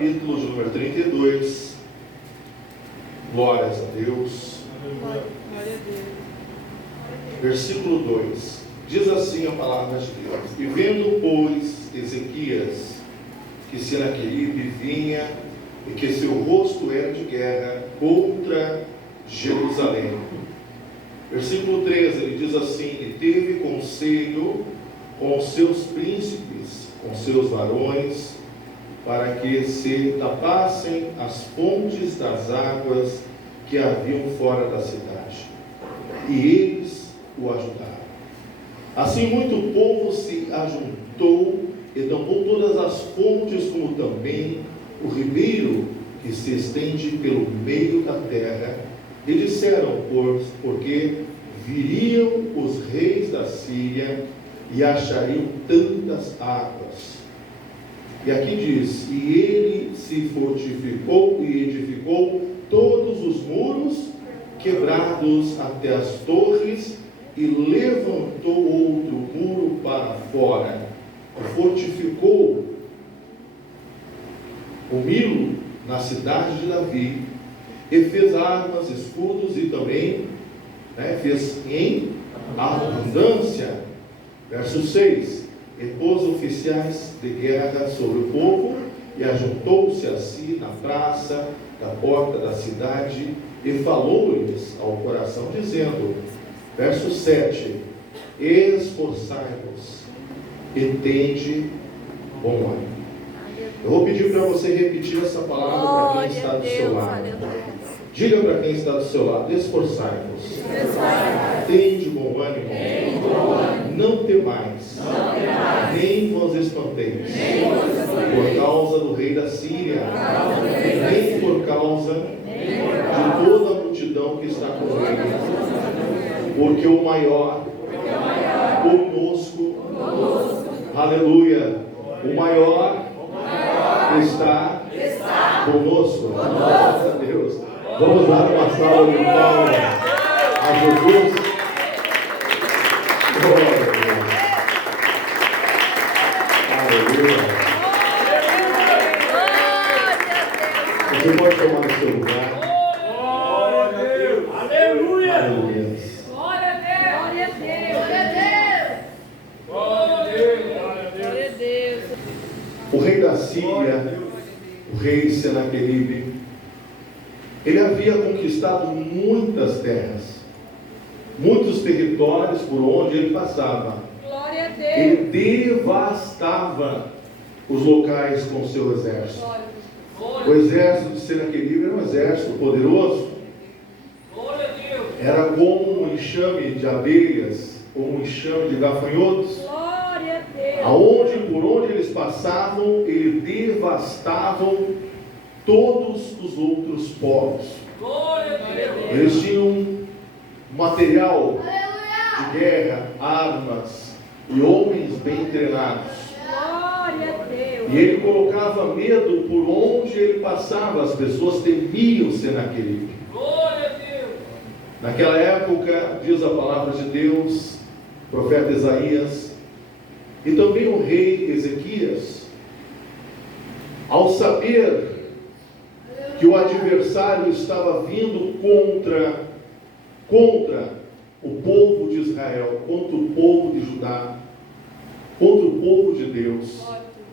capítulo de número 32. Glórias a Deus. Glória a Deus. Versículo 2. Diz assim a palavra de Deus: E vendo, pois, Ezequias, que Senaqueribe vinha, e que seu rosto era de guerra contra Jerusalém. Versículo 13, ele diz assim: E teve conselho com os seus príncipes, com seus varões, para que se tapassem as fontes das águas que haviam fora da cidade. E eles o ajudaram. Assim muito povo se ajuntou e tampou todas as fontes, como também o ribeiro que se estende pelo meio da terra. E disseram, porque viriam os reis da Síria e achariam tantas águas. E aqui diz: e ele se fortificou e edificou todos os muros, quebrados até as torres, e levantou outro muro para fora, e fortificou o Milo na cidade de Davi, e fez armas, escudos, e também fez em abundância. Verso 6: E pôs oficiais de guerra sobre o povo, e ajuntou-se a si na praça da porta da cidade, e falou-lhes ao coração, dizendo, verso 7: Esforçai-vos e tende bom ânimo. Eu vou pedir para você repetir essa palavra para quem está do seu lado. Diga para quem está do seu lado: esforçai-vos, tende bom ânimo, não temais, nem vos espanteis, por causa do rei da Síria, nem por causa de toda a multidão que está com ele, porque o maior conosco, aleluia, o maior está conosco. Glória a Deus. Vamos dar uma salva de palmas a Jesus. Glória a Deus. Aleluia. Você pode tomar o seu lugar. Glória a Deus. Aleluia. Aleluia. Glória a Deus. Glória a Deus. Glória a Deus. O rei da Síria, o rei Senaqueribe, ele havia conquistado muitas terras, muitos territórios por onde ele passava. Glória a Deus. Ele devastava os locais com seu exército. O exército de Senaqueribe era um exército poderoso. Glória a Deus. Era como um enxame de abelhas, ou um enxame de gafanhotos. Glória a Deus. Aonde, por onde eles passavam, eles devastavam todos os outros povos. Glória a Deus. Eles tinham material de guerra, armas e homens bem treinados. Glória a Deus. E ele colocava medo por onde ele passava. As pessoas temiam Senaqueribe. Glória a Deus. Naquela época, diz a palavra de Deus, o profeta Isaías, e também o rei Ezequias, ao saber que o adversário estava vindo contra o povo de Israel, contra o povo de Judá, contra o povo de Deus,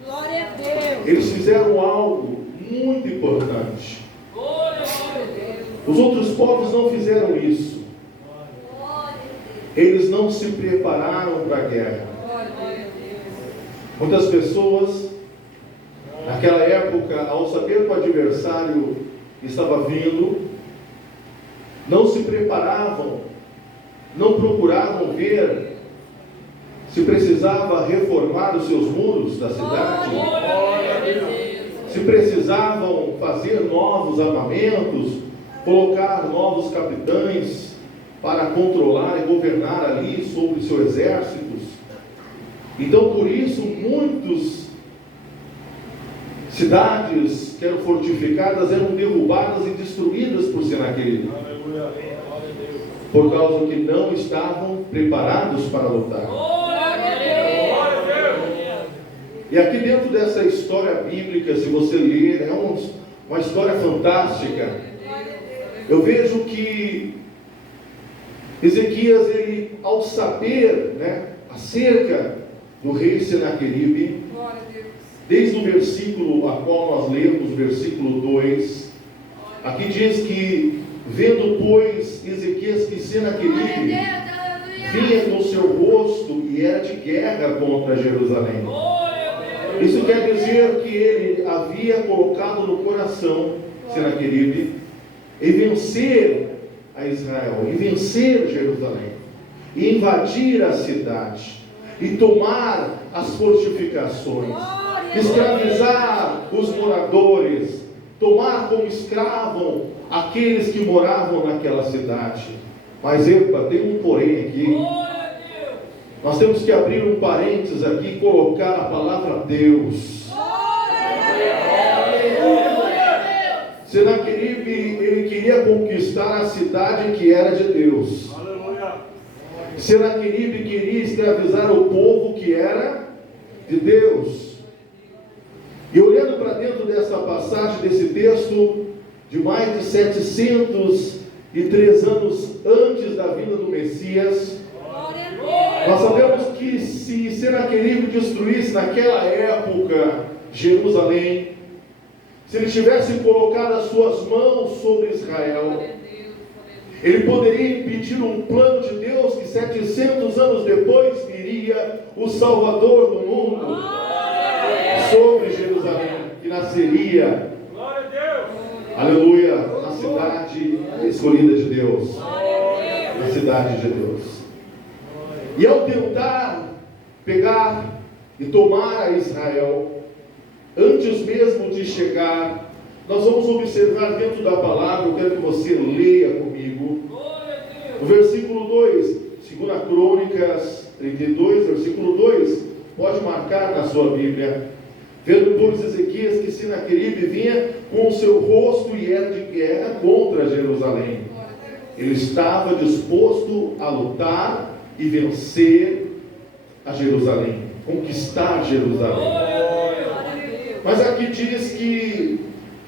Glória a Deus. eles fizeram algo muito importante. Glória a Deus. Os outros povos não fizeram isso. Eles não se prepararam para a guerra. Glória a Deus. Muitas pessoas, naquela época, ao saber que o adversário estava vindo, não se preparavam, não procuravam ver se precisava reformar os seus muros da cidade, Glória a Deus. se precisavam fazer novos armamentos, colocar novos capitães para controlar e governar ali sobre seus exércitos. Então, por isso, muitas cidades que eram fortificadas eram derrubadas e destruídas por Senaqueribe, Aleluia. Glória a Deus. por causa que não estavam preparados para lutar. Glória a Deus. Glória a Deus. E aqui dentro dessa história bíblica, se você ler, é um uma história fantástica. Eu vejo que Ezequias, ele, ao saber, né, acerca do rei Senaqueribe, desde o versículo a qual nós lemos, versículo 2, aqui diz que, vendo, pois, Ezequias que Senaqueribe vinha com seu rosto e era de guerra contra Jerusalém. Isso quer dizer que ele havia colocado no coração, Senaqueribe, em vencer a Israel, em vencer Jerusalém, e invadir a cidade, e tomar as fortificações, escravizar os moradores, tomar como escravo aqueles que moravam naquela cidade. Mas epa, tem um porém aqui. Nós temos que abrir um parênteses aqui e colocar a palavra Deus. Senaqueribe, ele queria conquistar a cidade que era de Deus. Senaqueribe queria escravizar o povo que era de Deus. E olhando para dentro dessa passagem, desse texto, de mais de 703 anos antes da vinda do Messias, nós sabemos que se Senaqueribe destruísse naquela época Jerusalém, se ele tivesse colocado as suas mãos sobre Israel, ele poderia impedir um plano de Deus que 700 anos depois viria o Salvador do mundo sobre Jerusalém, que nasceria, aleluia, na cidade escolhida de Deus, na cidade de Deus. E ao tentar pegar e tomar a Israel, antes mesmo de chegar, nós vamos observar dentro da palavra, eu quero que você leia comigo, o versículo 2, 2 Crônicas 32, versículo 2, pode marcar na sua Bíblia. Vendo, pois, Ezequias que Senaqueribe vinha com o seu rosto e era de guerra contra Jerusalém. Ele estava disposto a lutar e vencer a Jerusalém, conquistar Jerusalém. Mas aqui diz que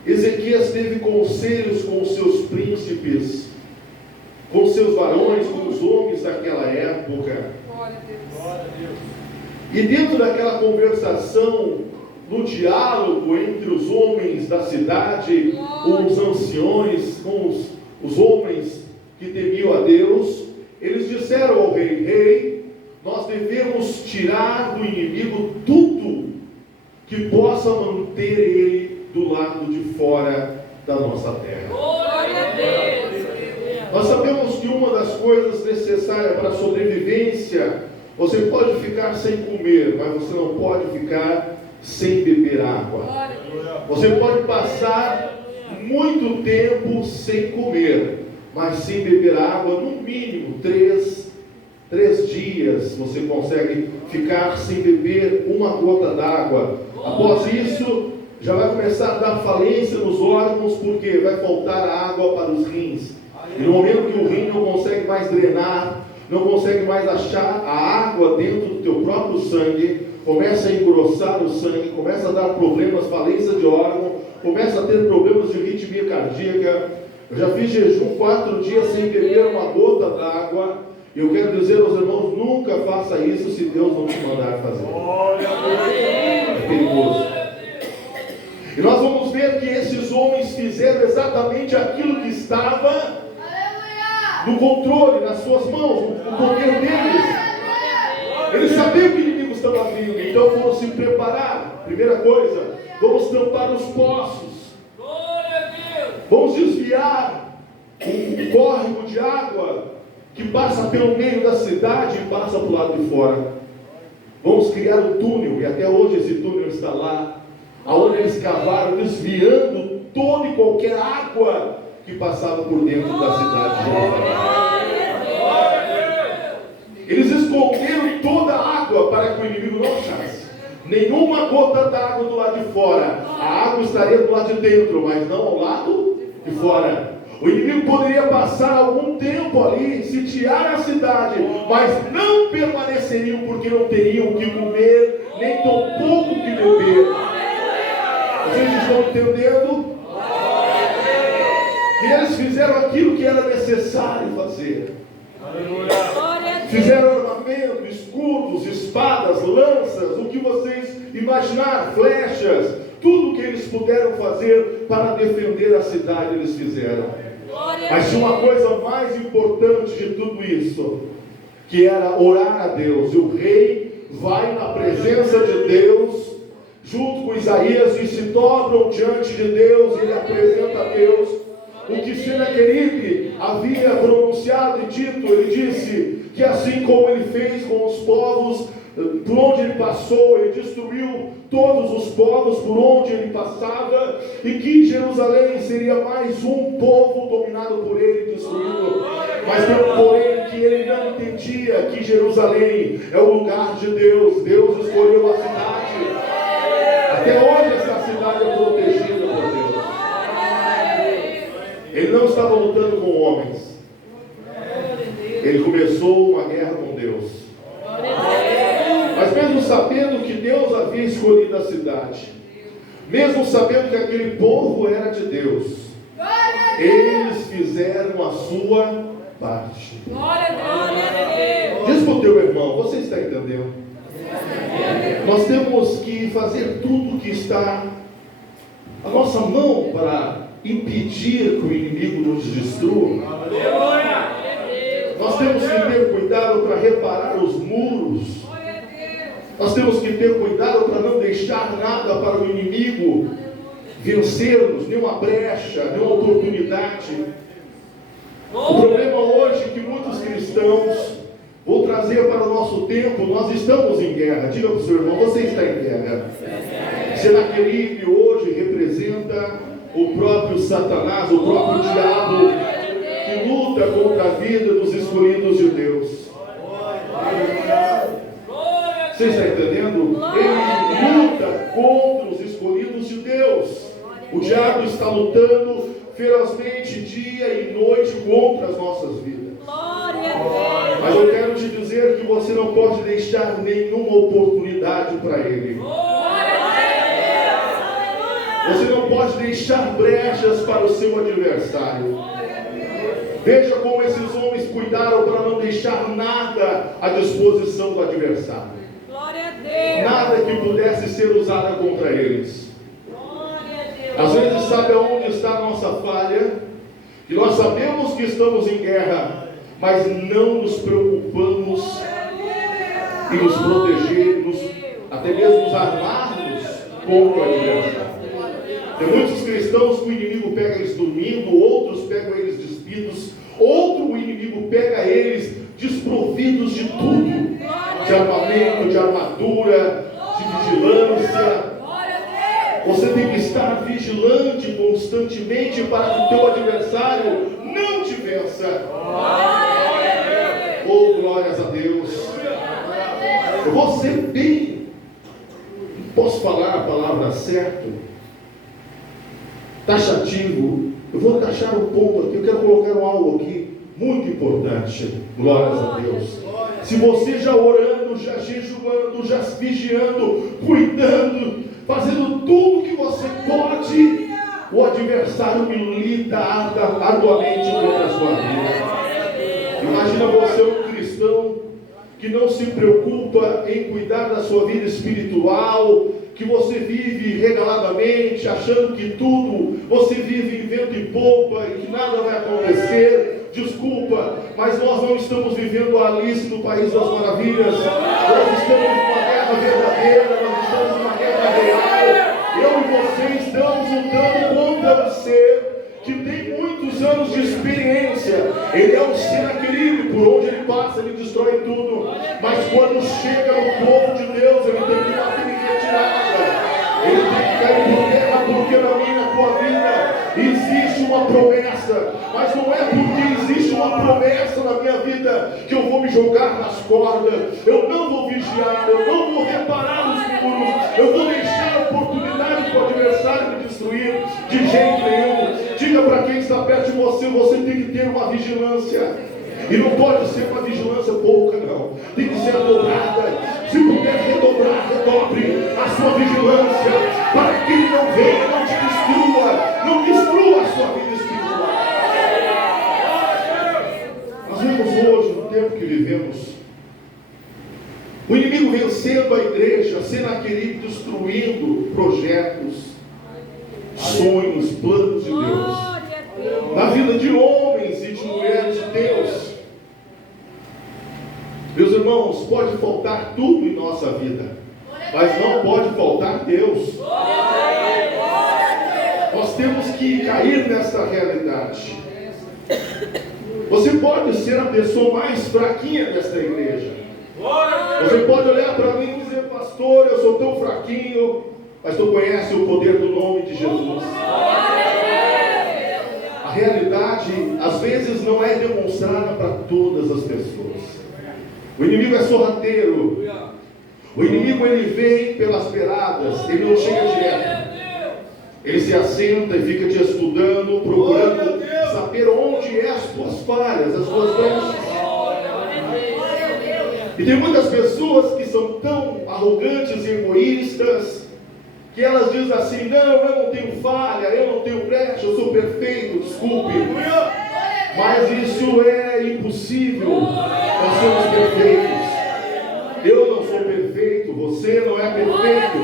Ezequias teve conselhos com os seus príncipes, com os seus varões, com os homens daquela época. E dentro daquela conversação, no diálogo entre os homens da cidade, com os anciões, com os homens que temiam a Deus, eles disseram ao rei: rei, nós devemos tirar do inimigo tudo que possa manter ele do lado de fora da nossa terra. Nós sabemos que uma das coisas necessárias para a sobrevivência, você pode ficar sem comer, mas você não pode ficar sem beber água. Você pode passar muito tempo sem comer, mas sem beber água, no mínimo 3 dias você consegue ficar sem beber uma gota d'água. Após isso, já vai começar a dar falência nos órgãos, porque vai faltar água para os rins. E no momento que o rim não consegue mais drenar, não consegue mais achar a água dentro do teu próprio sangue, começa a engrossar o sangue, começa a dar problemas, falência de órgão, começa a ter problemas de arritmia cardíaca. Eu já fiz jejum 4 dias sem beber uma gota d'água. E eu quero dizer aos irmãos, nunca faça isso se Deus não te mandar fazer. É perigoso. E nós vamos ver que esses homens fizeram exatamente aquilo que estava no controle, nas suas mãos, no poder deles. Eles sabiam que o inimigo estava vindo, então foram se preparar. Primeira coisa, vamos tampar os poços. Vamos desviar um córrego de água que passa pelo meio da cidade e passa para o lado de fora. Vamos criar um túnel, e até hoje esse túnel está lá, aonde eles cavaram, desviando toda e qualquer água que passava por dentro da cidade de Jerusalém. Eles esconderam toda a água para que o inimigo não achasse. Nenhuma gota d'água do lado de fora. A água estaria do lado de dentro, mas não ao lado de fora. O inimigo poderia passar algum tempo ali, sitiar a cidade, mas não permaneceriam, porque não teriam o que comer, nem tão pouco o que beber. Vocês estão entendendo? E eles fizeram aquilo que era necessário fazer. Aleluia. Glória a Deus. Fizeram armamento, escudos, espadas, lanças, o que vocês imaginar, flechas, tudo que eles puderam fazer para defender a cidade, eles fizeram. Glória a Mas tinha uma Deus. coisa mais importante de tudo isso, que era orar a Deus. E o rei vai na presença de Deus, junto com Isaías, e se dobram diante de Deus, e ele apresenta a Deus o que Senaqueribe havia pronunciado e dito. Ele disse que assim como ele fez com os povos por onde ele passou, ele destruiu todos os povos por onde ele passava, e que Jerusalém seria mais um povo dominado por ele, destruído. Mas porém que ele não entendia que Jerusalém é o lugar de Deus. Deus escolheu a cidade. Até hoje essa cidade é protegida por Deus. Ele não estava lutando com homens. Ele começou uma guerra com Deus. Mas mesmo sabendo que Deus havia escolhido a cidade, mesmo sabendo que aquele povo era de Deus, eles fizeram a sua parte. Glória a Deus. Diz para o teu irmão, você está entendendo? Nós temos que fazer tudo que está à nossa mão para impedir que o inimigo nos destrua. Nós temos que ter cuidado para reparar os muros. Nós temos que ter cuidado para não deixar nada para o inimigo vencer-nos, nenhuma brecha, nenhuma oportunidade. O problema hoje é que muitos cristãos, vou trazer para o nosso tempo, nós estamos em guerra. Diga para o seu irmão, você está em guerra. Senaqueribe hoje representa o próprio Satanás, o próprio diabo, que luta contra a vida dos escolhidos de Deus. Você está entendendo? Ele luta contra os escolhidos de Deus. O diabo está lutando ferozmente dia e noite contra as nossas vidas. Glória a Deus. Mas eu quero te dizer que você não pode deixar nenhuma oportunidade para ele. Você não pode deixar brechas para o seu adversário. Veja como esses homens cuidaram para não deixar nada à disposição do adversário. Glória a Deus. Nada que pudesse ser usado contra eles. Glória a Deus. Às vezes, sabe aonde está a nossa falha? Que nós sabemos que estamos em guerra, mas não nos preocupamos em nos proteger, até mesmo nos armarmos contra o adversário. Tem muitos cristãos que o inimigo pega eles dormindo, outros pegam eles despidos, outro o inimigo pega eles desprovidos de tudo, de armamento, de armadura, de vigilância. Você tem que estar vigilante constantemente para que o teu adversário não te vença. Oh, glórias a Deus. Eu vou ser bem, posso falar a palavra certa, taxativo. Eu vou taxar um ponto aqui, eu quero colocar algo aqui muito importante. Glórias a Deus. Se você já orando, já jejuando, já vigiando, cuidando, fazendo tudo que você pode, o adversário milita arduamente contra a sua vida. Imagina você, um cristão que não se preocupa em cuidar da sua vida espiritual, que você vive regaladamente, achando que tudo, você vive em vento e popa e que nada vai acontecer. Desculpa, mas nós não estamos vivendo a Alice no País das Maravilhas. Nós estamos numa guerra verdadeira, nós estamos numa guerra real. Eu e você estamos lutando contra um ser que tem muitos anos de experiência. Ele é um Senaqueribe, por onde ele passa, ele destrói tudo. Mas quando chega no povo de Deus, ele tem que bater em retirada. Ele tem que cair por terra, porque na minha e na tua vida existe uma promessa. Mas não é porque existe uma promessa na minha vida que eu vou me jogar nas cordas. Eu não vou vigiar, eu não vou reparar os muros. Eu vou deixar a oportunidade para o adversário me destruir de jeito nenhum. Diga para quem está perto de você, você tem que ter uma vigilância. E não pode ser uma vigilância pouca, não. Tem que ser dobrada. Se puder redobrar, redobre a sua vigilância, para que ele não venha, não te destrua, não destrua a sua vida espiritual. inimigo vencendo a igreja, Senaqueribe destruindo projetos, sonhos, planos de Deus, Glória a Deus. na vida de homens e de mulheres de Deus. Meus irmãos, pode faltar tudo em nossa vida, mas não pode faltar Deus. Nós temos que cair nessa realidade. Você pode ser a pessoa mais fraquinha desta igreja. Você pode olhar para mim e dizer: pastor, eu sou tão fraquinho, mas tu conhece o poder do nome de Jesus. A realidade, às vezes, não é demonstrada para todas as pessoas. O inimigo é sorrateiro. O inimigo, ele vem pelas beiradas, ele não chega direto. Ele se assenta e fica te estudando, procurando saber onde é as tuas falhas, as tuas brechas. E tem muitas pessoas que são tão arrogantes e egoístas, que elas dizem assim: não, eu não tenho falha, eu não tenho brecha, eu sou perfeito, desculpe. Mas isso é impossível. Nós somos perfeitos. Eu não sou perfeito, você não é perfeito.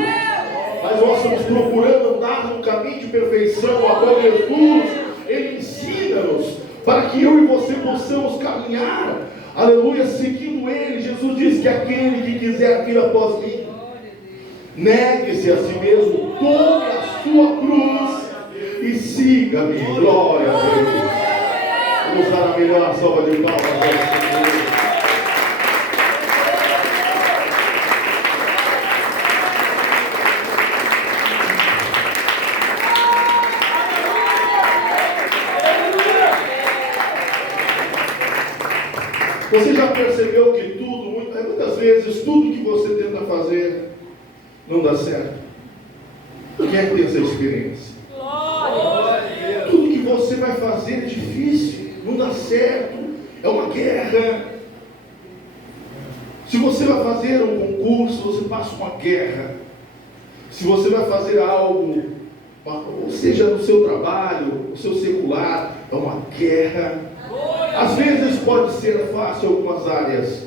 Mas nós estamos procurando andar no caminho de perfeição, a qual Jesus, Ele ensina-nos, para que eu e você possamos caminhar, aleluia, seguindo Ele. Jesus diz que aquele que quiser vir após mim, negue-se a si mesmo, tome a sua cruz e siga-me. Glória a Deus. Vamos dar a melhor salva de palmas ao Senhor. Você já percebeu que tudo, muitas vezes, tudo que você tenta fazer não dá certo? Quem é que tem essa experiência? Tudo que você vai fazer é difícil, não dá certo, é uma guerra. Se você vai fazer um concurso, você passa uma guerra. Se você vai fazer algo, ou seja, no seu trabalho, no seu secular, é uma guerra. Às vezes pode ser fácil em algumas áreas,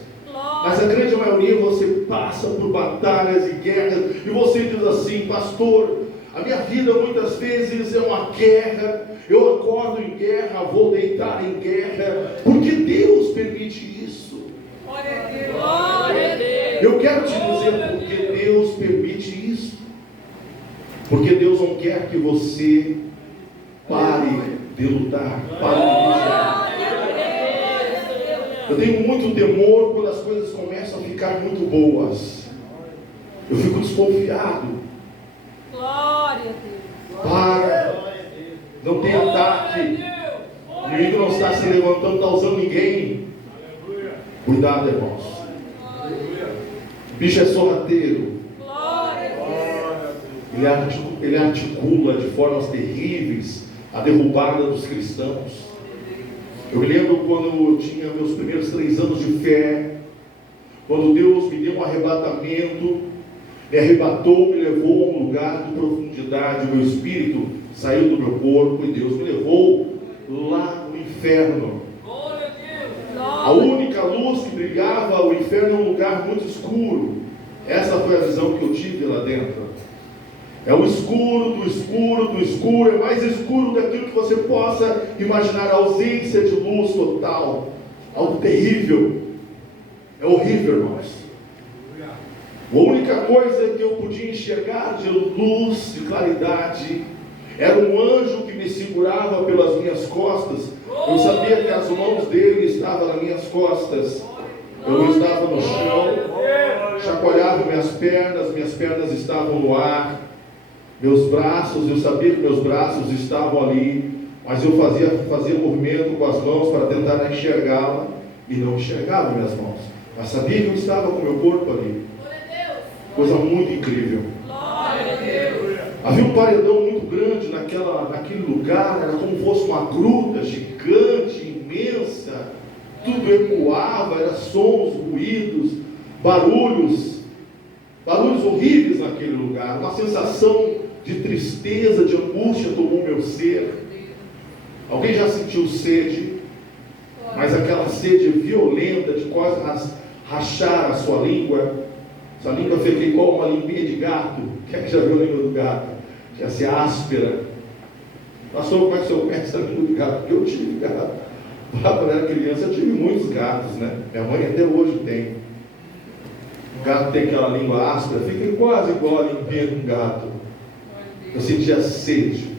mas a grande maioria você passa por batalhas e guerras, e você diz assim: pastor, a minha vida muitas vezes é uma guerra, eu acordo em guerra, vou deitar em guerra, porque Deus permite isso. Eu quero te dizer porque Deus permite isso, porque Deus não quer que você pare de lutar, pare de vigiar. Eu tenho muito temor quando as coisas começam a ficar muito boas. Eu fico desconfiado. Glória a Deus. Para. Não tem ataque. O inimigo não está se levantando, está usando ninguém. Cuidado, irmãos. O bicho é sorrateiro. Ele articula de formas terríveis a derrubada dos cristãos. Eu me lembro quando eu tinha meus primeiros 3 anos de fé, quando Deus me deu um arrebatamento, me arrebatou, me levou a um lugar de profundidade, o meu espírito saiu do meu corpo e Deus me levou lá no inferno. A única luz que brilhava, o inferno é um lugar muito escuro. Essa foi a visão que eu tive lá dentro. É o escuro do escuro do escuro, é mais escuro daquilo que você possa imaginar, a ausência de luz total, algo terrível, é horrível, irmãos. A única coisa que eu podia enxergar de luz, de claridade, era um anjo que me segurava pelas minhas costas. Eu sabia que as mãos dele estavam nas minhas costas, eu estava no chão, chacoalhava minhas pernas estavam no ar. Meus braços, eu sabia que meus braços estavam ali, mas eu fazia movimento com as mãos para tentar enxergá-la, e não enxergava minhas mãos, mas sabia que eu estava com o meu corpo ali. Coisa muito incrível. Havia um paredão muito grande naquele lugar, era como se fosse uma gruta gigante, imensa, tudo ecoava, era sons, ruídos, barulhos horríveis naquele lugar, uma sensação de tristeza, de angústia tomou meu ser. Alguém já sentiu sede? Mas aquela sede violenta de quase rachar a sua língua. Essa língua fica igual uma linguinha de gato. Quem é que já viu a língua do gato? Que ia ser áspera. Pastor, como é que o senhor conhece a língua do gato? Porque eu tive gato. Quando eu era criança eu tive muitos gatos, né? Minha mãe até hoje tem. O gato tem aquela língua áspera, fica quase igual a linguinha de um gato. Eu sentia sede,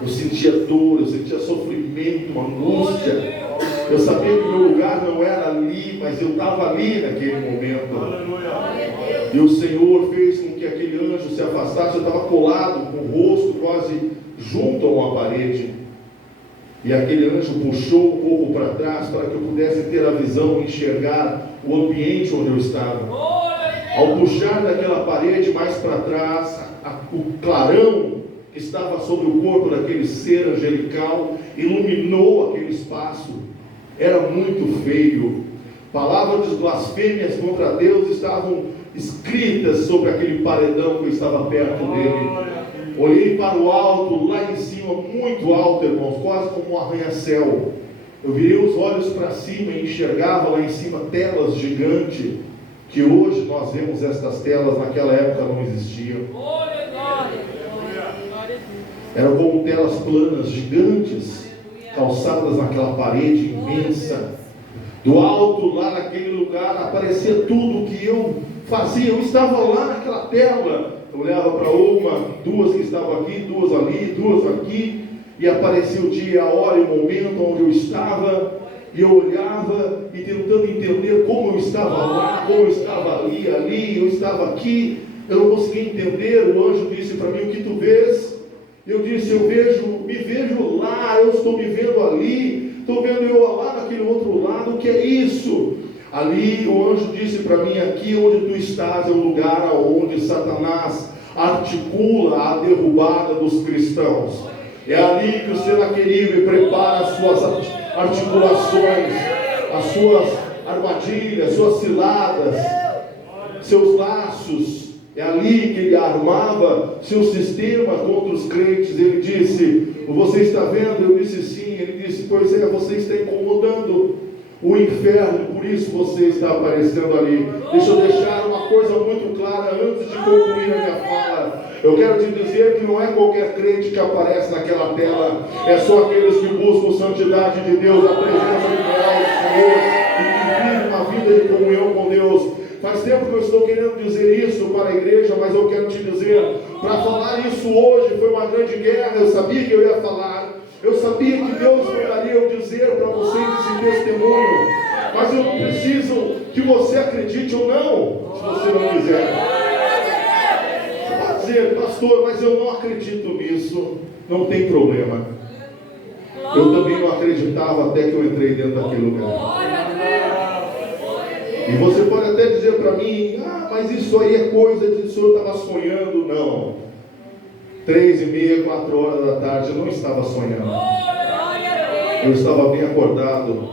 eu sentia dor, eu sentia sofrimento, angústia. Eu sabia que o meu lugar não era ali, mas eu estava ali naquele momento. E o Senhor fez com que aquele anjo se afastasse. Eu estava colado com o rosto quase junto a uma parede. E aquele anjo puxou um pouco para trás para que eu pudesse ter a visão e enxergar o ambiente onde eu estava. Ao puxar daquela parede mais para trás, o clarão que estava sobre o corpo daquele ser angelical iluminou aquele espaço. Era muito feio. Palavras de blasfêmias contra Deus estavam escritas sobre aquele paredão que eu estava perto dele. Olhei para o alto, lá em cima, muito alto, irmãos, quase como um arranha-céu. Eu virei os olhos para cima e enxergava lá em cima telas gigantes, que hoje nós vemos estas telas, naquela época não existiam. Eram como telas planas gigantes, calçadas naquela parede imensa. Do alto, lá naquele lugar, aparecia tudo o que eu fazia. Eu estava lá naquela tela. Eu olhava para uma, duas que estavam aqui, duas ali, duas aqui, e aparecia o dia, a hora e o momento onde eu estava, e eu olhava e tentando entender como eu estava lá, como eu estava ali, eu estava aqui, eu não conseguia entender. O anjo disse para mim: o que tu vês? Eu disse: me vejo lá, eu estou me vendo ali, estou vendo eu lá naquele outro lado. O que é isso? Ali o anjo disse para mim: aqui onde tu estás é o lugar onde Satanás articula a derrubada dos cristãos. É ali que o Senaqueribe prepara as suas articulações, as suas armadilhas, suas ciladas, seus laços. É ali que ele armava seu sistema contra os crentes. Ele disse: você está vendo? Eu disse sim. Ele disse: pois é, você está incomodando o inferno, por isso você está aparecendo ali. Deixa eu deixar uma coisa muito clara antes de concluir a minha fala. Eu quero te dizer que não é qualquer crente que aparece naquela tela, é só aqueles que buscam santidade de Deus, a presença real do Senhor, e que vivem uma vida de comunhão com Deus. Faz tempo que eu estou querendo dizer isso para a igreja, mas eu quero te dizer, para falar isso hoje foi uma grande guerra. Eu sabia que eu ia falar, eu sabia que Deus mandaria eu dizer para vocês esse testemunho, mas eu não preciso que você acredite ou não, se você não quiser. Você pode dizer: pastor, mas eu não acredito nisso. Não tem problema. Eu também não acreditava até que eu entrei dentro daquele lugar. E você pode até dizer para mim: ah, mas isso aí é coisa de o senhor estava sonhando. Não. 3h30, 4 horas da tarde, eu não estava sonhando. Eu estava bem acordado.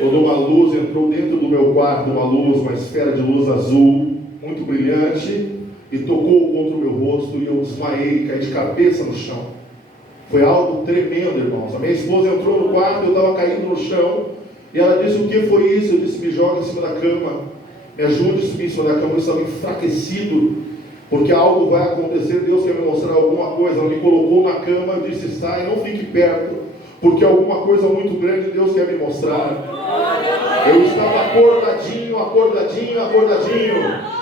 Quando uma luz entrou dentro do meu quarto, uma esfera de luz azul, muito brilhante, e tocou contra o meu rosto, e eu desmaiei, caí de cabeça no chão. Foi algo tremendo, irmãos. A minha esposa entrou no quarto, eu estava caindo no chão, e ela disse: o que foi isso? Eu disse: me joga em cima da cama, me ajude a subir em cima da cama. Eu estava enfraquecido, porque algo vai acontecer, Deus quer me mostrar alguma coisa. Ela me colocou na cama, eu disse: sai, não fique perto, porque alguma coisa muito grande Deus quer me mostrar. Eu estava acordadinho.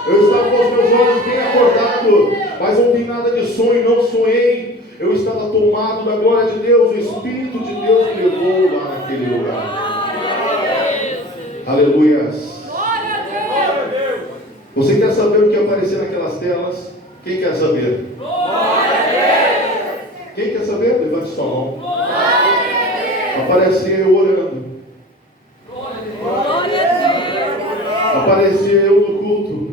Eu estava com os meus olhos bem acordados, mas não vi nada de sonho, não sonhei. Eu estava tomado da glória de Deus, o Espírito de Deus me levou lá naquele lugar. Aleluias. Você quer saber o que apareceu naquelas telas? Quem quer saber? Quem quer saber? Levante sua mão. Aparecia eu orando. Aparecia eu no culto.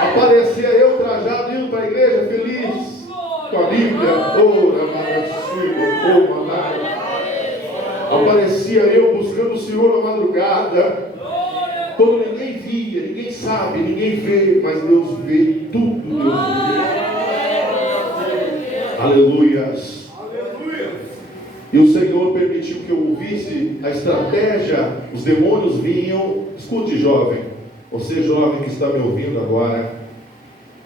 Aparecia eu trajado, indo para a igreja feliz, com a Bíblia. Aparecia eu buscando o Senhor na madrugada. Quando ninguém via, ninguém sabe, ninguém vê, mas Deus vê tudo. Deus vê. Aleluias. E o Senhor permitiu que eu ouvisse a estratégia. Os demônios vinham. Escute, jovem. Você, jovem que está me ouvindo agora.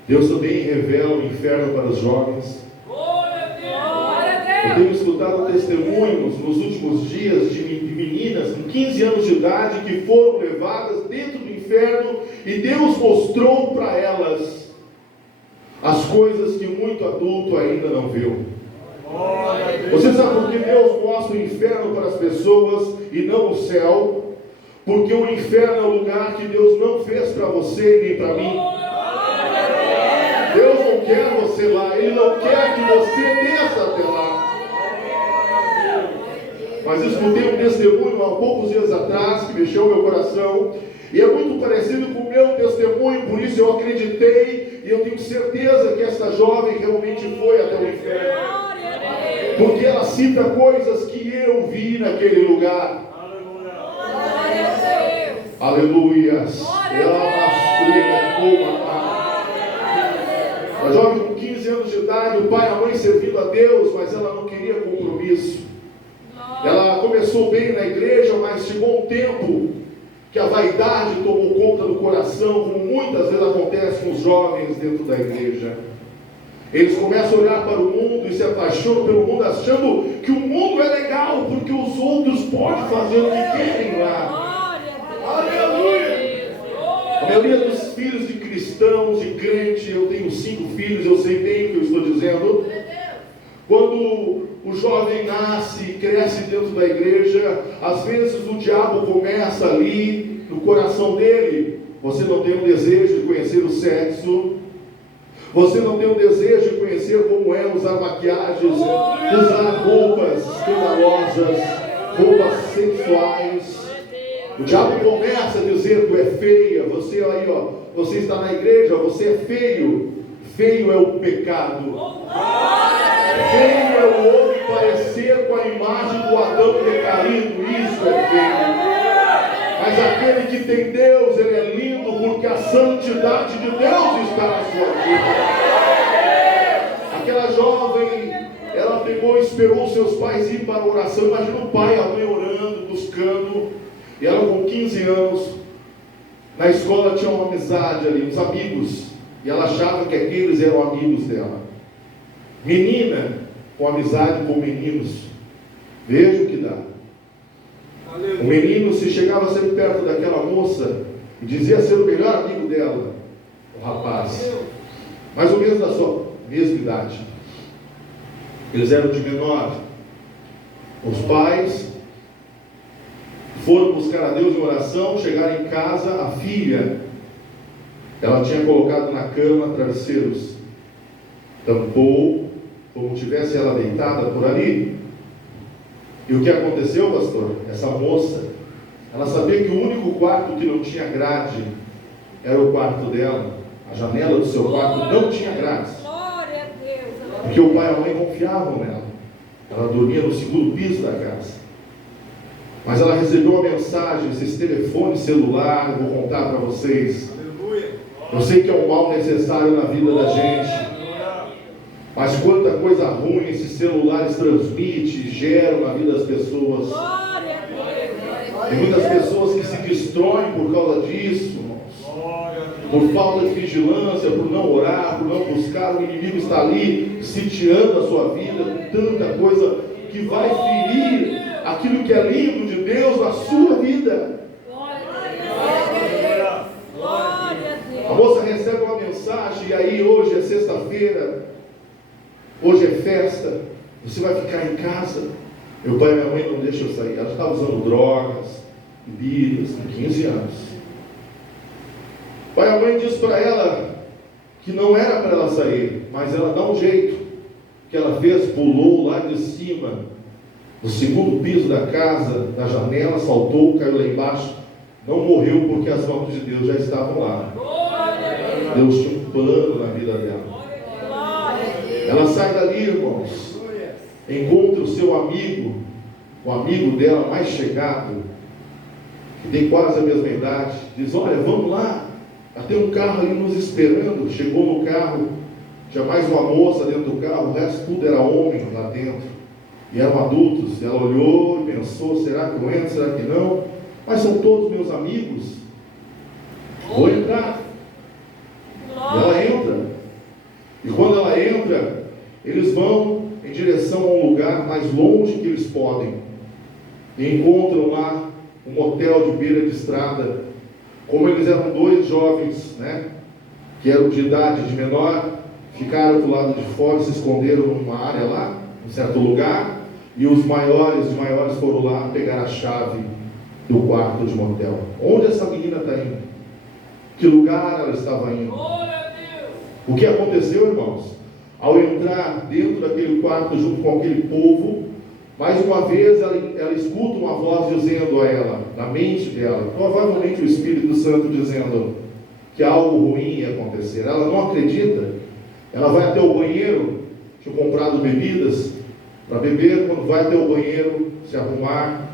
Deus também revela o inferno para os jovens. Eu tenho escutado testemunhos nos últimos dias de meninas com 15 anos de idade que foram levadas dentro do inferno e Deus mostrou para elas as coisas que muito adulto ainda não viu. Você sabe por que Deus mostra o inferno para as pessoas e não o céu? Porque o inferno é o lugar que Deus não fez para você nem para mim. Deus não quer você lá, Ele não quer que você desça até lá. Mas escutei um testemunho há poucos dias atrás que mexeu meu coração, e é muito parecido com o meu testemunho, por isso eu acreditei, e eu tenho certeza que essa jovem realmente foi até o inferno, porque ela cita coisas que eu vi naquele lugar. Aleluias. A jovem com 15 anos de idade, o pai e a mãe servindo a Deus, mas ela não queria compromisso. Ela começou bem na igreja, mas chegou um tempo que a vaidade tomou conta do coração, como muitas vezes acontece com os jovens dentro da igreja. Eles começam a olhar para o mundo e se apaixonam pelo mundo, achando que o mundo é legal, porque os outros podem fazer o que querem lá. Aleluia! A maioria dos filhos de cristãos, de crente, eu tenho 5 filhos, eu sei bem o que eu estou dizendo. Quando o jovem nasce e cresce dentro da igreja, às vezes o diabo começa ali no coração dele. Você não tem um desejo de conhecer o sexo, você não tem um desejo de conhecer como é usar maquiagens, usar roupas escandalosas, roupas sensuais. O diabo começa a dizer: tu é feia, você aí, ó, você está na igreja, você é feio. Feio é o pecado. Feio é o homem parecer com a imagem do Adão decaído. Isso é feio. Mas aquele que tem Deus, ele é lindo, porque a santidade de Deus está na sua vida. Aquela jovem, ela pegou e esperou os seus pais ir para a oração. Imagina o pai e a mãe orando, buscando. E ela com 15 anos, na escola tinha uma amizade ali, uns amigos. E ela achava que aqueles eram amigos dela. Menina com amizade com meninos. Veja o que dá. O menino se chegava sempre perto daquela moça e dizia ser o melhor amigo dela, o rapaz, mais ou menos da sua mesma idade. Eles eram de menor. Os pais foram buscar a Deus em oração. Chegaram em casa, a filha, ela tinha colocado na cama travesseiros, tampou, como tivesse ela deitada por ali. E o que aconteceu, pastor? Essa moça, ela sabia que o único quarto que não tinha grade era o quarto dela. A janela do seu quarto não tinha grade, porque o pai e a mãe confiavam nela. Ela dormia no segundo piso da casa. Mas ela recebeu uma mensagem, esse telefone celular, eu vou contar para vocês. Eu sei que é um mal necessário na vida da gente, mas quanta coisa ruim esses celulares transmitem, geram na vida das pessoas. Tem muitas pessoas que se destroem por causa disso, por falta de vigilância, por não orar, por não buscar. O inimigo está ali sitiando a sua vida com tanta coisa que vai ferir aquilo que é lindo de Deus na sua vida. A moça recebe uma mensagem, e aí hoje é sexta-feira, hoje é festa, você vai ficar em casa. Meu pai e minha mãe não deixam eu sair. Ela estava usando drogas, bebidas, com 15 anos. O pai e a mãe diz para ela que não era para ela sair, mas ela dá um jeito. O que ela fez? Pulou lá de cima, do segundo piso da casa, da janela, saltou, caiu lá embaixo. Não morreu porque as mãos de Deus já estavam lá. Deus tinha um plano na vida dela. Ela sai dali, irmãos, encontra o seu amigo, o amigo dela mais chegado, que tem quase a mesma idade, diz: olha, vamos lá, tem um carro ali nos esperando. Chegou no carro, tinha mais uma moça dentro do carro, o resto tudo era homem lá dentro. e eram adultos. Ela olhou e pensou, será que eu entro, será que não? Mas são todos meus amigos, vou entrar. E ela entra. E quando ela entra, eles vão em direção a um lugar mais longe que eles podem. E encontram lá um motel de beira de estrada. Como eles eram dois jovens, que eram de idade de menor, ficaram do lado de fora, se esconderam numa área lá, em certo lugar, e os maiores de maiores foram lá pegar a chave do quarto de motel. Onde essa menina está indo? Que lugar ela estava indo? O que aconteceu, irmãos? Ao entrar dentro daquele quarto junto com aquele povo, mais uma vez ela escuta uma voz dizendo a ela, na mente dela, provavelmente o Espírito Santo dizendo que algo ruim ia acontecer. Ela não acredita. Ela vai até o banheiro, tinha comprado bebidas para beber. Quando vai até o banheiro se arrumar,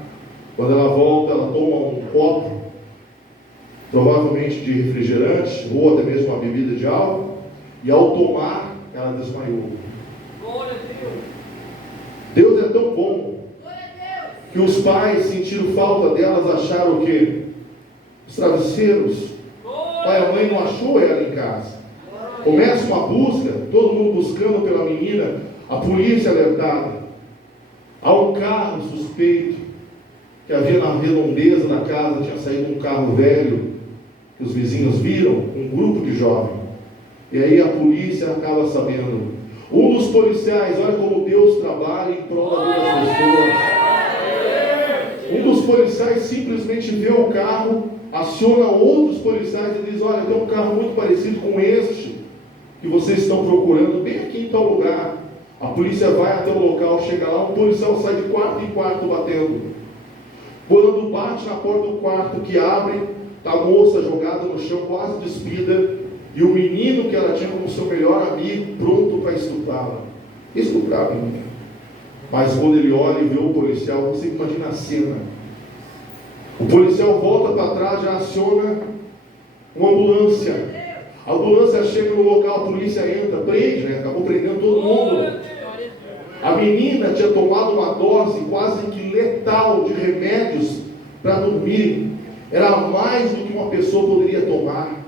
quando ela volta, ela toma um copo, provavelmente de refrigerante, ou até mesmo uma bebida de álcool, e ao tomar, ela desmaiou. Deus é tão bom que os pais sentiram falta delas, acharam o quê? Os travesseiros. O pai e a mãe não achou ela em casa. Começa uma busca, todo mundo buscando pela menina, a polícia alertada. Há um carro suspeito que havia na redondeza da casa, tinha saído um carro velho, que os vizinhos viram, um grupo de jovens. E aí a polícia acaba sabendo. Um dos policiais, olha como Deus trabalha em prol da vida das pessoas. Um dos policiais simplesmente vê o carro, aciona outros policiais e diz, olha, tem um carro muito parecido com este que vocês estão procurando, bem aqui em tal lugar. A polícia vai até o local, chega lá, um policial sai de quarto em quarto batendo. Quando bate na porta do quarto que abre, está a moça jogada no chão, quase despida, e o menino que ela tinha como seu melhor amigo, pronto para estuprá-la. Estuprar a menina. Mas quando ele olha e vê o policial, você imagina a cena. O policial volta para trás, já aciona uma ambulância. A ambulância chega no local, a polícia entra, prende, acabou prendendo todo mundo. A menina tinha tomado uma dose quase que letal de remédios para dormir. Era mais do que uma pessoa poderia tomar.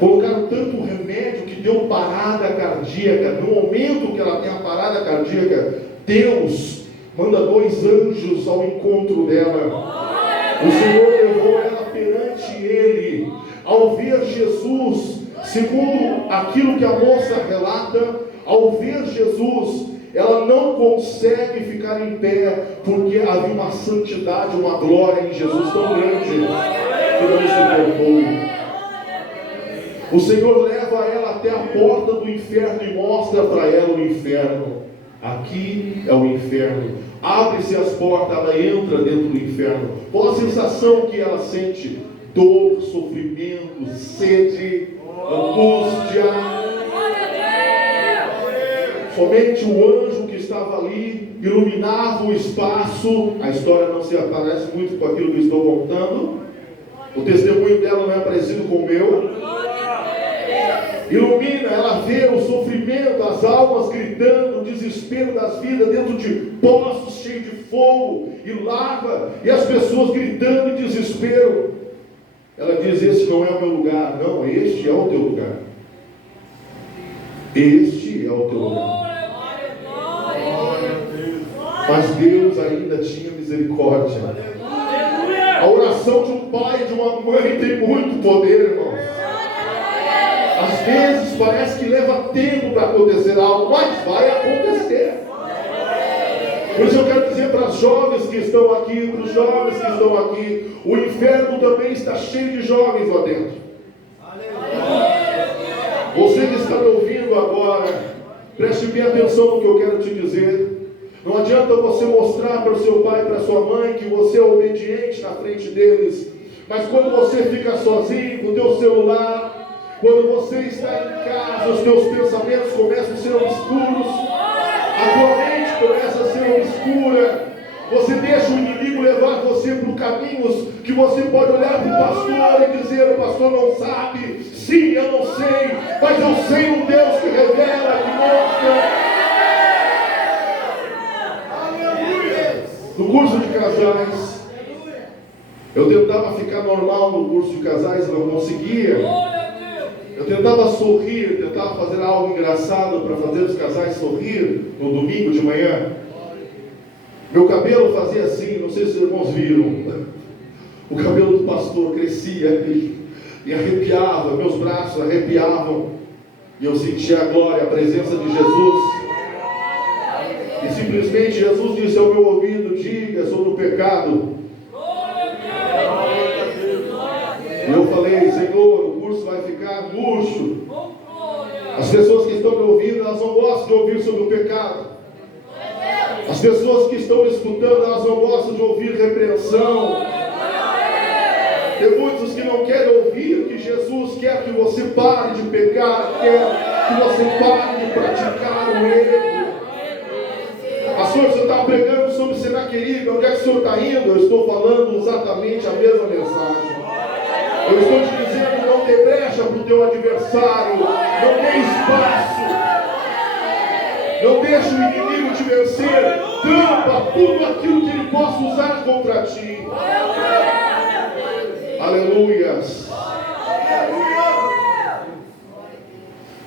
Colocaram tanto remédio que deu parada cardíaca. No momento que ela tem a parada cardíaca, Deus manda 2 anjos ao encontro dela. O Senhor levou ela perante Ele. Ao ver Jesus, segundo aquilo que a moça relata, ao ver Jesus, ela não consegue ficar em pé, porque havia uma santidade, uma glória em Jesus tão grande, que não se tornou. O Senhor leva ela até a porta do inferno e mostra para ela o inferno. Aqui é o inferno. Abre-se as portas, ela entra dentro do inferno. Qual a sensação que ela sente? Dor, sofrimento, sede, angústia. Somente o anjo que estava ali iluminava o espaço. A história não se aparece muito com aquilo que estou contando. O testemunho dela não é parecido com o meu. Ilumina, ela vê o sofrimento, as almas gritando, o desespero das vidas dentro de poços cheios de fogo e lava, e as pessoas gritando em desespero. Ela diz, esse não é o meu lugar. Não, este é o teu lugar. Este é o teu lugar. Mas Deus ainda tinha misericórdia. A oração de um pai e de uma mãe tem muito poder, irmãos. Às vezes parece que leva tempo para acontecer algo, mas vai acontecer. Por isso eu quero dizer para as jovens que estão aqui, para os jovens que estão aqui, o inferno também está cheio de jovens lá dentro. Você que está me ouvindo agora, preste bem atenção no que eu quero te dizer. Não adianta você mostrar para o seu pai e para a sua mãe que você é obediente na frente deles, mas quando você fica sozinho com o teu celular, quando você está em casa, os teus pensamentos começam a ser obscuros, a tua mente começa a ser obscura, você deixa o inimigo levar você por caminhos que você pode olhar para o pastor e dizer, o pastor não sabe, sim, eu não sei, mas eu sei um Deus que revela, que mostra. Eu tentava ficar normal no curso de casais e não conseguia. Glória a Deus. Eu tentava sorrir, tentava fazer algo engraçado para fazer os casais sorrir no domingo de manhã. Meu cabelo fazia assim, não sei se os irmãos viram. O cabelo do pastor crescia e arrepiava, meus braços arrepiavam. E eu sentia a glória, a presença de Jesus. E simplesmente Jesus disse ao meu ouvido: diga sobre o pecado. E eu falei: Senhor, o curso vai ficar murcho. As pessoas que estão me ouvindo, elas não gostam de ouvir sobre o pecado. As pessoas que estão me escutando, elas não gostam de ouvir repreensão. Tem muitos que não querem ouvir que Jesus quer que você pare de pecar, quer que você pare de praticar o erro. Pastor, você está pregando sobre Senaqueribe, onde é que o senhor está indo? Eu estou falando exatamente a mesma mensagem. Eu estou te dizendo: não dê brecha para o teu adversário, não dê espaço, não deixe o inimigo te vencer, tampa tudo aquilo que ele possa usar contra ti. Aleluias.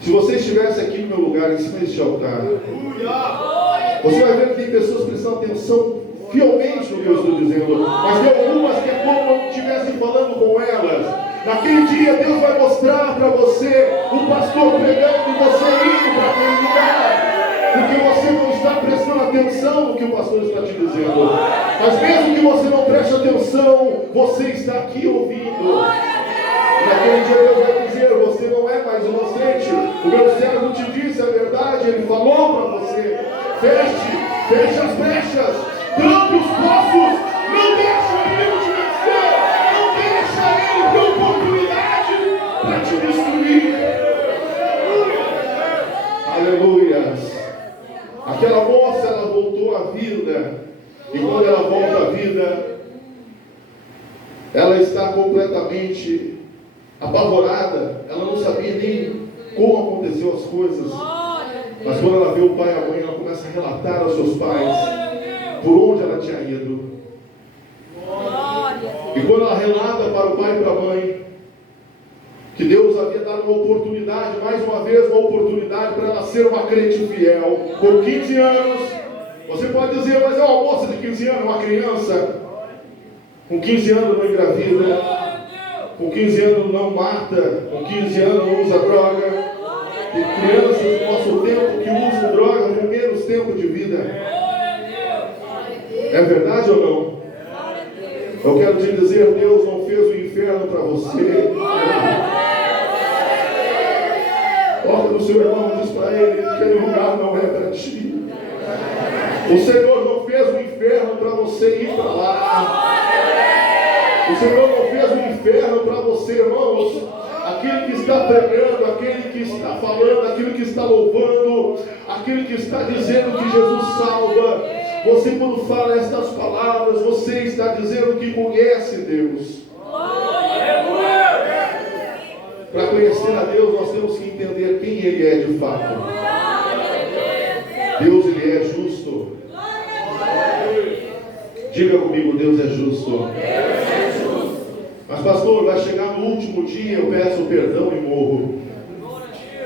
Se você estivesse aqui no meu lugar, em cima deste altar, você vai ver que tem pessoas prestando atenção fielmente no que eu estou dizendo, mas tem algumas que é como eu estivesse falando com elas. Naquele dia Deus vai mostrar para você o pastor pregando e você indo para aquele lugar, porque você não está prestando atenção no que o pastor está te dizendo. Mas mesmo que você não preste atenção, você está aqui ouvindo. Naquele dia Deus vai dizer: você não é mais inocente, o meu servo te disse a verdade, ele falou para você. Feche as brechas, tampe os poços, não deixa o inimigo te vencer, não deixa ele ter oportunidade para te destruir. Aleluias. Aquela moça, ela voltou à vida, e quando ela volta à vida, ela está completamente apavorada. Ela não sabia nem como aconteceu as coisas. Mas quando ela vê o pai e a mãe, ela começa a relatar aos seus pais por onde ela tinha ido. E quando ela relata para o pai e para a mãe que Deus havia dado uma oportunidade, mais uma vez uma oportunidade para ela ser uma crente fiel, com 15 anos. Você pode dizer: mas é uma moça de 15 anos, uma criança. Com 15 anos não engravida, com 15 anos não mata, com 15 anos não usa droga. Tem crianças do nosso tempo que usam droga por menos tempo de vida. É verdade ou não? Eu quero te dizer: Deus não fez o inferno para você. Toca no seu irmão, diz para ele que aquele lugar não é para ti. O Senhor não fez o inferno para você ir para lá. O Senhor não fez o inferno para você, irmãos. Aquele que está pregando, aquele que está falando, aquele que está louvando, aquele que está dizendo que Jesus salva. Você, quando fala estas palavras, você está dizendo que conhece Deus. Para conhecer a Deus, nós temos que entender quem Ele é de fato. Deus, Ele é justo. Diga comigo: Deus é justo. Mas pastor, vai chegar no último dia, eu peço perdão e morro.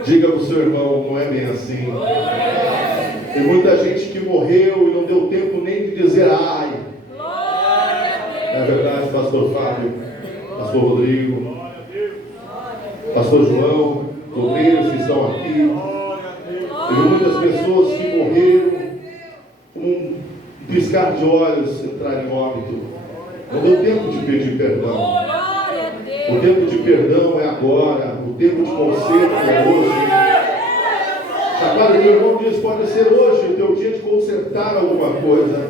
Diga para o seu irmão: não é bem assim. Tem muita gente que morreu e não deu tempo nem de dizer ai. É verdade, pastor Fábio, pastor Rodrigo, pastor João, os obreiros que estão aqui. Teve muitas pessoas que morreram, um piscar de olhos, entrar em óbito. Não deu tempo de pedir perdão. O tempo de perdão é agora. O tempo de conserto é hoje. Chapada, meu irmão diz: pode ser hoje o teu dia de consertar alguma coisa.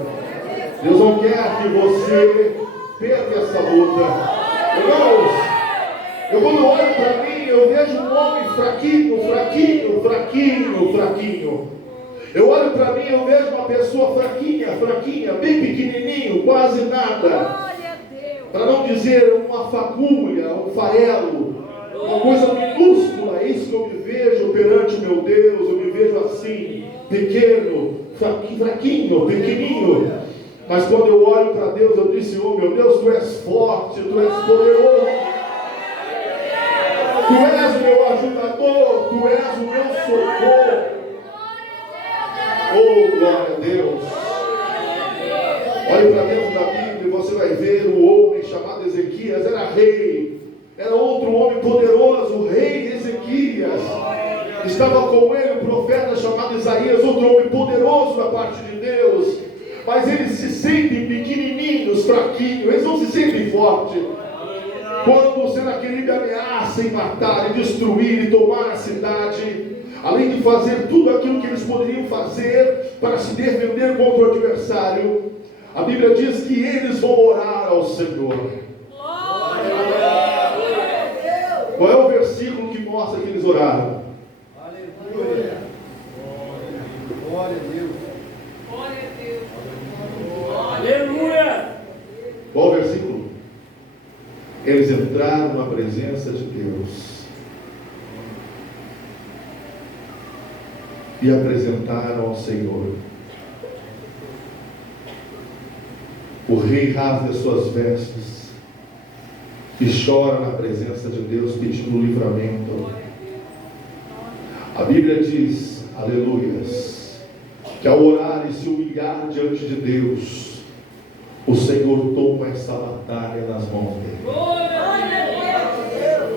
Deus não quer que você perca essa luta. Irmãos, eu quando olho para mim, eu vejo um homem fraquinho. Eu olho para mim, eu vejo uma pessoa fraquinha, bem pequenininho, quase nada. Para não dizer uma fagulha, um farelo, uma coisa minúscula. É isso que eu me vejo perante o meu Deus. Eu me vejo assim, pequeno, fraquinho, pequenininho. Mas quando eu olho para Deus, eu disse: oh meu Deus, tu és forte, tu és poderoso, tu és o meu ajudador, tu és o meu socorro. Oh, glória a Deus. Olhe para dentro da Bíblia e você vai ver o homem chamado Ezequias. Era rei, era outro homem poderoso, o rei Ezequias. Estava com ele um profeta chamado Isaías, outro homem poderoso da parte de Deus. Mas eles se sentem pequenininhos, fraquinhos, eles não se sentem fortes. Quando o Senaqueribe ameaça em matar, e destruir, e tomar a cidade, além de fazer tudo aquilo que eles poderiam fazer para se defender contra o adversário, a Bíblia diz que eles vão orar ao Senhor. Qual é o versículo que mostra que eles oraram? Aleluia. Glória a Deus. Aleluia. Qual o versículo? Eles entraram na presença de Deus e apresentaram ao Senhor. O rei rasga as suas vestes e chora na presença de Deus, pedindo livramento. A Bíblia diz, aleluias, que ao orar e se humilhar diante de Deus, o Senhor toma essa batalha nas mãos dele.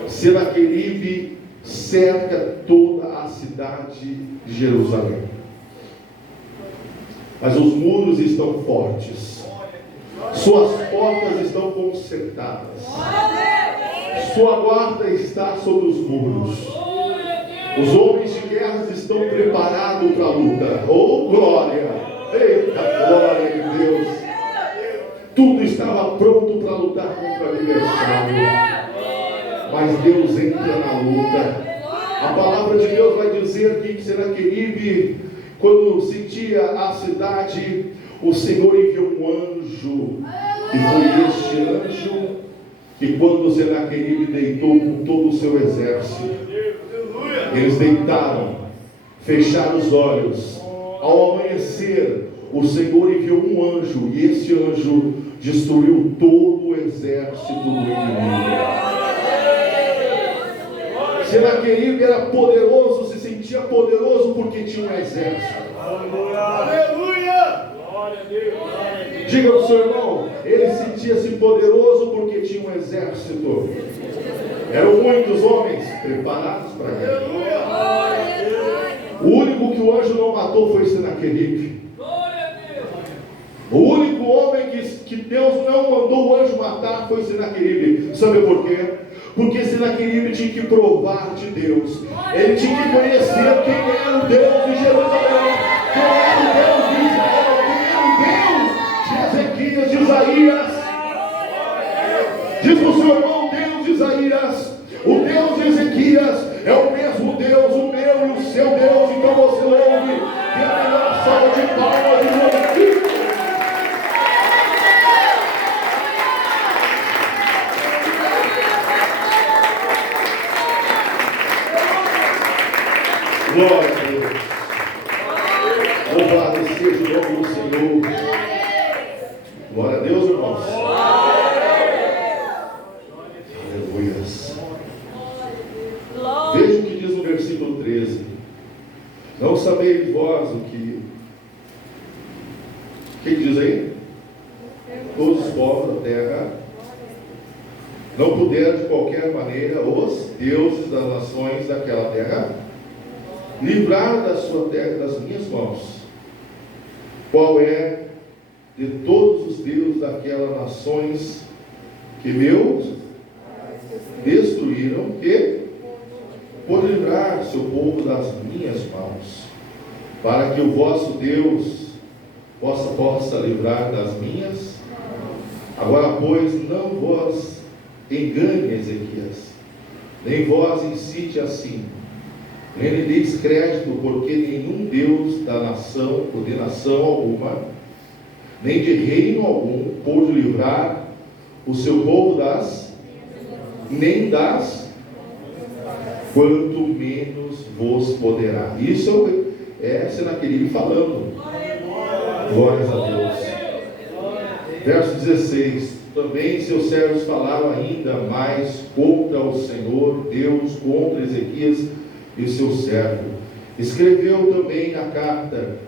Senaqueribe cerca toda a cidade de Jerusalém, mas os muros estão fortes, suas portas estão consertadas, sua guarda está sobre os muros, os homens de guerra estão preparados para a luta. Oh glória! Eita glória de Deus! Tudo estava pronto para lutar contra o adversário, mas Deus entra na luta. A palavra de Deus vai dizer que Senaqueribe, quando sentia a cidade, o Senhor enviou um anjo, e foi este anjo que, quando Senaqueribe deitou com todo o seu exército, eles deitaram, fecharam os olhos. Ao amanhecer, o Senhor enviou um anjo, e esse anjo destruiu todo o exército do inimigo. Senaqueribe era poderoso, se sentia poderoso porque tinha um exército. Aleluia. Glória a Deus. Diga para o seu irmão, ele sentia-se poderoso porque tinha um exército. Eram muitos homens preparados para a guerra. O único que o anjo não matou foi Senaqueribe. O único homem que Deus não mandou o anjo matar foi Senaqueribe. Sabe por quê? Porque Senaqueribe tinha que provar de Deus. Ele tinha que conhecer quem era o Deus de Jerusalém, quem era o Deus de Israel, quem era o Deus de Ezequias, de Isaías. Diz para o seu irmão: Deus de Isaías, o Deus de Ezequias é o mesmo Deus, o meu e o seu Deus. Então você ouve, tem a melhor salva de palmas de glorificação. Glória a Deus. Louvado seja o nome do Senhor. Glória a Deus, irmãos. Aleluias. Veja o que diz no versículo 13. Não sabeis vós o que diz aí? Todos os povos da terra não puderam de qualquer maneira os deuses das nações daquela terra livrar da sua terra das minhas mãos. Qual é de todos os deuses daquelas nações que meus destruíram, que por livrar seu povo das minhas mãos, para que o vosso Deus possa livrar das minhas? Agora, pois, não vos engane, Ezequias, nem vós incite assim, nem lhe deis crédito, porque nenhum Deus da nação, ou de nação alguma, nem de reino algum, pôde livrar o seu povo nem das, quanto menos vos poderá. Isso é Senaqueribe falando. Glórias a Deus. Verso 16: também seus servos falaram ainda mais contra o Senhor Deus, contra Ezequias e seu servo. Escreveu também a carta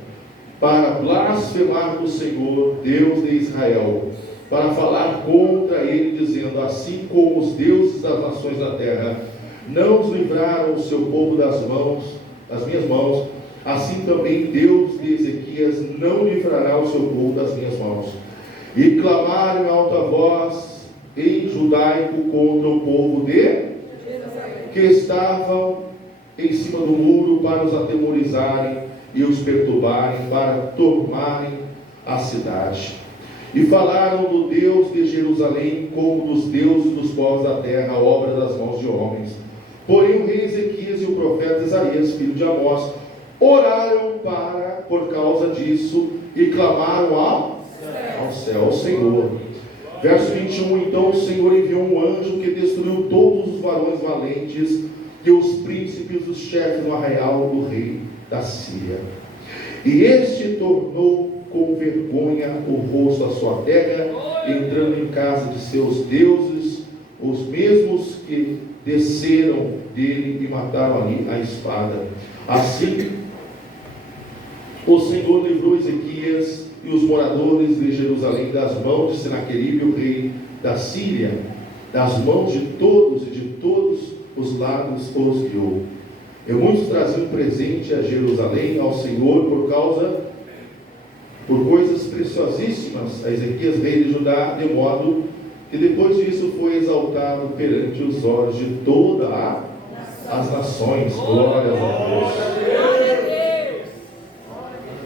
para blasfemar do Senhor Deus de Israel, para falar contra ele, dizendo: assim como os deuses das nações da terra não os livraram o seu povo das minhas mãos, assim também Deus de Ezequias não livrará o seu povo das minhas mãos. E clamaram em alta voz em judaico contra o povo que estavam em cima do muro, para os atemorizarem e os perturbarem, para tomarem a cidade. E falaram do Deus de Jerusalém como dos deuses dos povos da terra, obra das mãos de homens. Porém o rei Ezequias e o profeta Isaías, filho de Amós, oraram por causa disso e clamaram ao céu, ao Senhor. Verso 21: então o Senhor enviou um anjo que destruiu todos os varões valentes e os príncipes dos chefes no arraial do rei da Síria. E este tornou com vergonha o rosto à sua terra, entrando em casa de seus deuses, os mesmos que desceram dele e mataram ali a espada. Assim o Senhor livrou Ezequias e os moradores de Jerusalém das mãos de Senaqueribe, o rei da Síria, das mãos de todos e de todos os lados os guiou. E muitos traziam presente a Jerusalém, ao Senhor, por coisas preciosíssimas a Ezequias, rei de Judá, de modo que depois disso foi exaltado perante os olhos de todas as nações. Glória a Deus.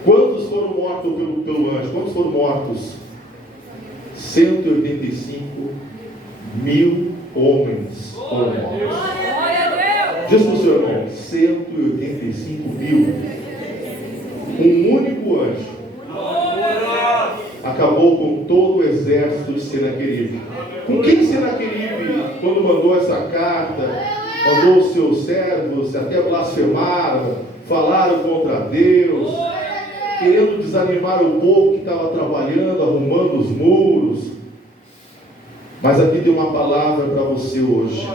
Quantos foram mortos pelo anjo? Quantos foram mortos? 185 mil homens foram mortos. Diz para o seu irmão: 185 mil. Um único anjo acabou com todo o exército de Senaqueribe. Com quem Senaqueribe, quando mandou essa carta, mandou os seus servos, até blasfemaram, falaram contra Deus, querendo desanimar o povo que estava trabalhando, arrumando os muros. Mas aqui tem uma palavra para você hoje.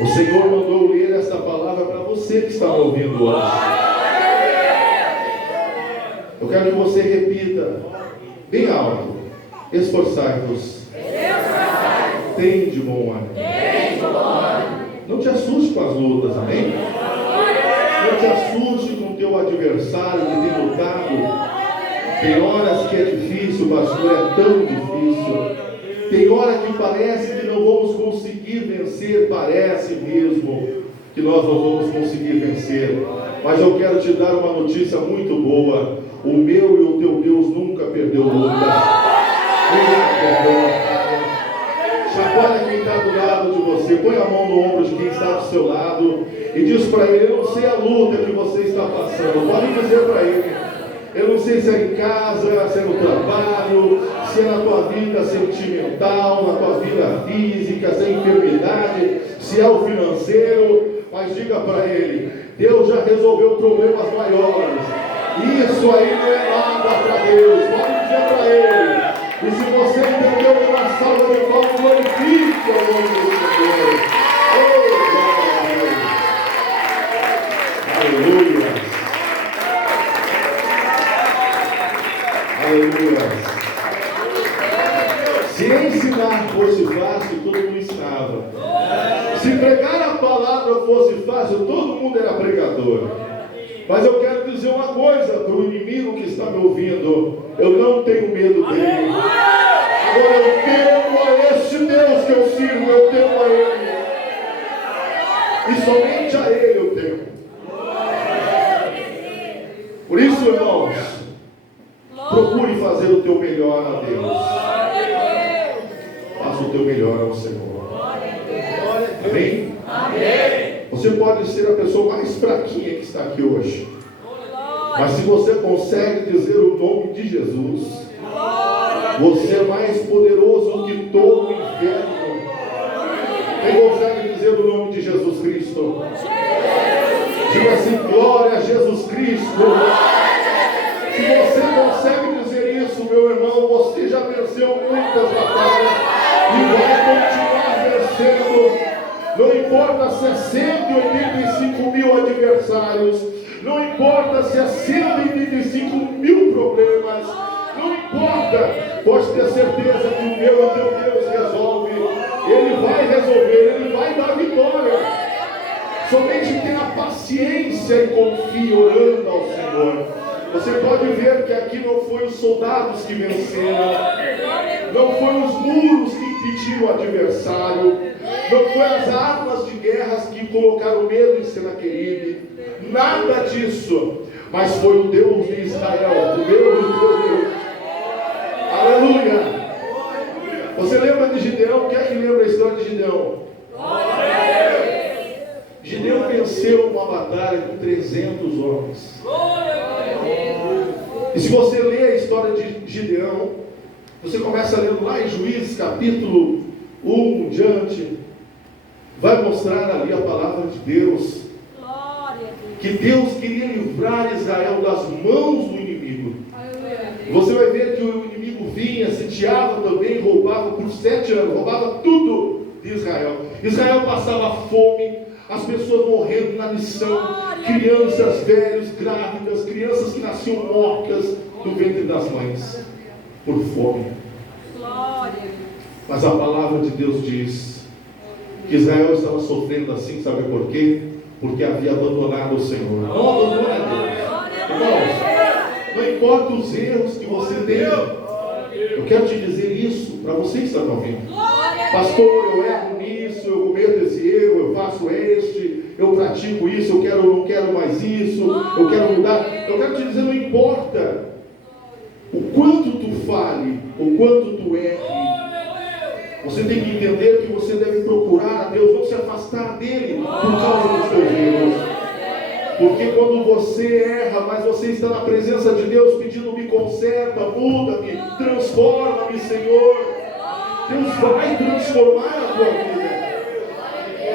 O Senhor mandou ler essa palavra para você que está me ouvindo hoje. Eu quero que você repita bem alto: esforçai-vos, tende bom ânimo. Não te assuste com as lutas, amém? Não te assuste com o teu adversário que tem lutado. Tem horas que é difícil, pastor, é tão difícil. Tem hora que parece que não vamos conseguir vencer, parece mesmo que nós não vamos conseguir vencer. Mas eu quero te dar uma notícia muito boa: o meu e o teu Deus nunca perdeu luta, nunca perdeu batalha. Chacoalha quem está do lado de você, põe a mão no ombro de quem está do seu lado e diz para ele: eu não sei a luta que você está passando. Pode dizer para ele: eu não sei se é em casa, se é no trabalho, se é na tua vida sentimental, na tua vida física, se é enfermidade, se é o financeiro, mas diga para ele: Deus já resolveu problemas maiores. Isso aí não é nada para Deus. Pode dizer para ele. E se você entendeu, uma salva de palmas, glorifique o nome do Senhor. Oh, aleluia. Aleluia. Se ensinar fosse fácil, todo mundo ensinava. Se pregar a palavra fosse fácil, todo mundo era pregador. Mas eu quero dizer uma coisa para o inimigo que está me ouvindo: eu não tenho medo dele. Agora eu temo a este Deus que eu sirvo, eu temo a Ele. E somente a Ele eu temo. Por isso, irmãos, procure fazer o teu melhor a Deus. Faça o teu melhor ao Senhor. Amém? Amém. Você pode ser a pessoa mais fraquinha que está aqui hoje, mas se você consegue dizer o nome de Jesus, você é mais poderoso que todo o inferno. Quem consegue dizer o nome de Jesus Cristo? Diga assim: glória a Jesus Cristo. Se você consegue dizer isso, meu irmão, você já Não importa se é 185 mil problemas, não importa, pode ter certeza que o meu Deus resolve. Ele vai resolver, Ele vai dar vitória. Somente tenha paciência e confie orando ao Senhor. Você pode ver que aqui não foi os soldados que venceram, não foi os muros que impediram o adversário, não foi as armas de guerra que colocaram medo em Senaqueribe, nada disso, mas foi o Deus de Israel, o Deus de Deus. Aleluia! Você lembra de Gideão? Quem é que lembra a história de Gideão? Gideão venceu uma batalha com 300 homens. E se você lê a história de Gideão, você começa lendo lá em Juízes capítulo 1 diante, vai mostrar ali a palavra de Deus, que Deus queria livrar Israel das mãos do inimigo. Você vai ver que o inimigo vinha, sitiava também, roubava por 7 anos, roubava tudo de Israel. Israel passava fome, as pessoas morrendo na missão, crianças, velhos, grávidas, crianças que nasciam mortas no ventre das mães, por fome. Mas a palavra de Deus diz que Israel estava sofrendo assim, sabe por quê? Porque havia abandonado o Senhor. Não abandonou a Deus. Irmãos, não importa os erros que você tem, eu quero te dizer isso para você que está me ouvindo. Pastor, eu erro nisso, eu cometo esse erro, eu faço eu pratico isso, eu não quero mais isso, eu quero mudar. Eu quero te dizer, não importa o quanto tu fale, o quanto tu erre, você tem que entender que você deve procurar a Deus, não se afastar dele por causa dos seus erros. Porque quando você erra, mas você está na presença de Deus pedindo, me conserta, muda-me, transforma-me, Senhor, Deus vai transformar a tua vida.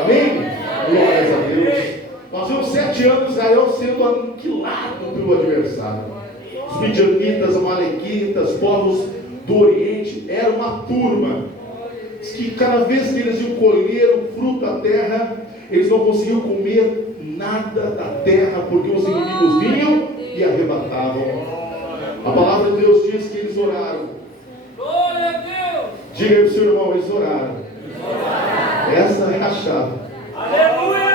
Amém? Glórias a Deus. Nós vemos 7 anos Israel sendo aniquilado pelo adversário. Os midianitas, amalequitas, povos do Oriente, era uma turma que cada vez que eles iam colher o fruto da terra, eles não conseguiam comer nada da terra, porque os inimigos vinham e arrebatavam. A palavra de Deus diz que eles oraram. Diga aí para o seu irmão, eles oraram. Essa é a chave. Aleluia!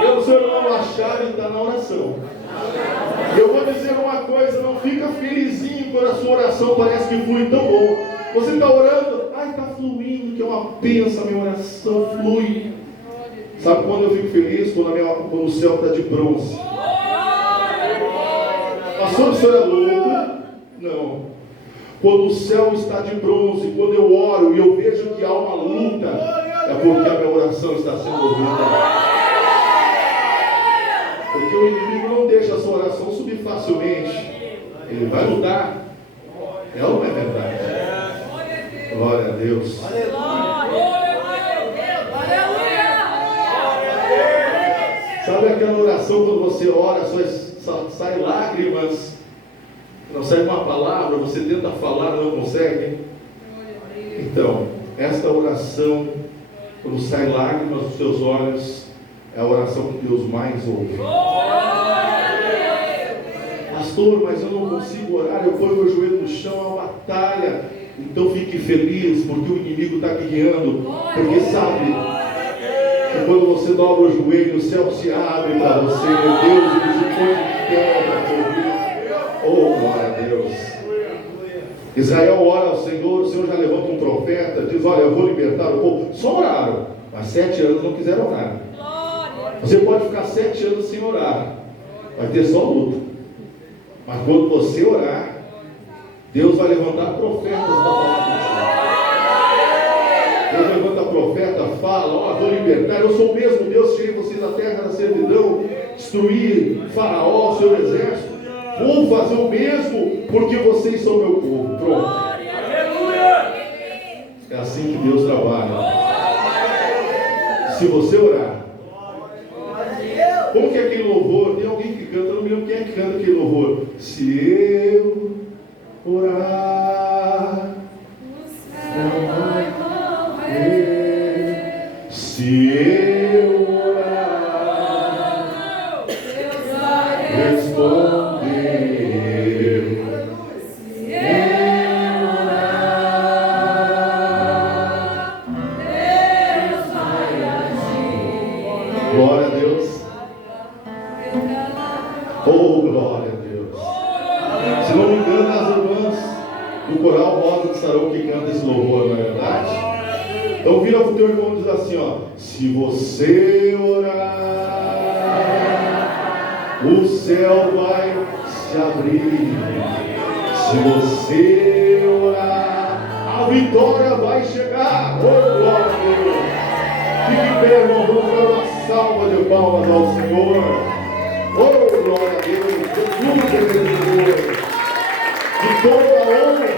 Pelo seu irmão, a chave está na oração. Eu vou dizer uma coisa, não fica felizinho quando a sua oração parece que flui tão bom. Você está orando, está fluindo, que é uma bênção, a minha oração flui. Sabe quando eu fico feliz? Quando o céu está de bronze. Pastor, o senhor é louco? Não. Quando o céu está de bronze, quando eu oro e eu vejo que há uma luta, é porque a minha oração está sendo ouvida. Porque o inimigo não deixa a sua oração subir facilmente. Ele vai lutar. É ou não é verdade? Glória a Deus. Sabe aquela oração quando você ora, só sai lágrimas, não sai uma palavra, você tenta falar, não consegue? Então, esta oração, quando sai lágrimas dos seus olhos, é a oração que Deus mais ouve. Pastor, mas eu não consigo orar, eu ponho meu joelho no chão, é uma batalha. Então fique feliz, porque o inimigo está guerreando, porque sabe que quando você dobra o joelho, o céu se abre para você, Deus ele põe de pé para te ouvir. Oh, glória a Deus. Israel ora ao Senhor, o Senhor já levanta um profeta, diz, olha, eu vou libertar o povo. Só oraram, mas 7 anos não quiseram orar. Você pode ficar 7 anos sem orar, vai ter só luta. Mas quando você orar, Deus vai levantar profetas para falar contigo. Deus levanta profeta, fala, vou libertar, eu sou o mesmo Deus, tirei vocês da terra da servidão, destruí Faraó, seu exército, vou fazer o mesmo, porque vocês são meu povo. Pronto. É assim que Deus trabalha. Se você orar, como que é aquele louvor? Tem alguém que canta, eu não me lembro quem é que canta aquele louvor. Se eu orar, não vai morrer. Se eu orar, Deus. Oh, glória a Deus. Se não me engano, as irmãs do coral Rosa de Sarão que canta esse louvor, não é verdade? Então vira para o teu irmão e diz assim, ó: se você orar, o céu vai se abrir. Se você orar, a vitória vai chegar. Oh, glória a Deus. Fique em pé, irmão, vamos dar uma salva de palmas ao Senhor. Oh, glória a Deus. Jesus é merecedor de toda a honra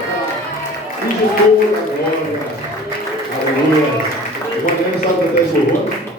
e de toda a glória. Aleluia. Vou sabe cantar esse louvor?